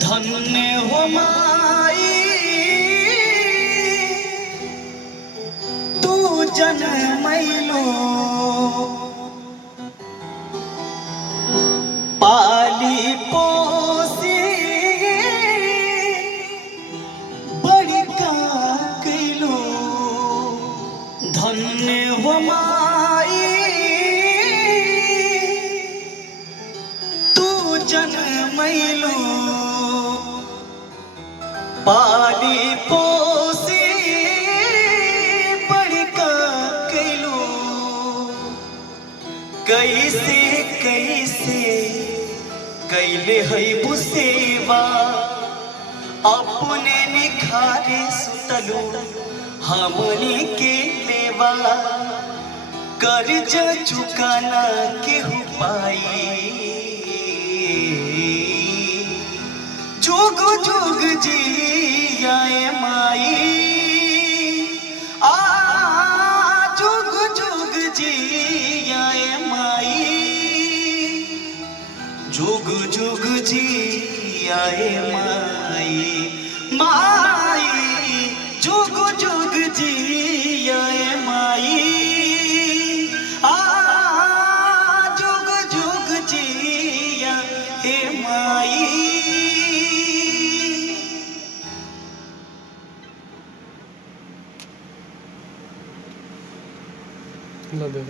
धन्य हो माई तू जनमैलो पाली पोसी बड़ी का कैलो। धन्य हो माई तू जनमैलो पाली पोसी बड़का कैलो। कैसे कैसे कैले है बुसेवा अपने निखारे सुतलो हमने के लेवा। कर्ज चुकाना केहू पाई जुग जुग जियाए माई आ जुग जुग जियाए माई जुग जुग जियाए माई माई जुग जुग जियाए माई आ जुग जुग जियाए माई। ला दे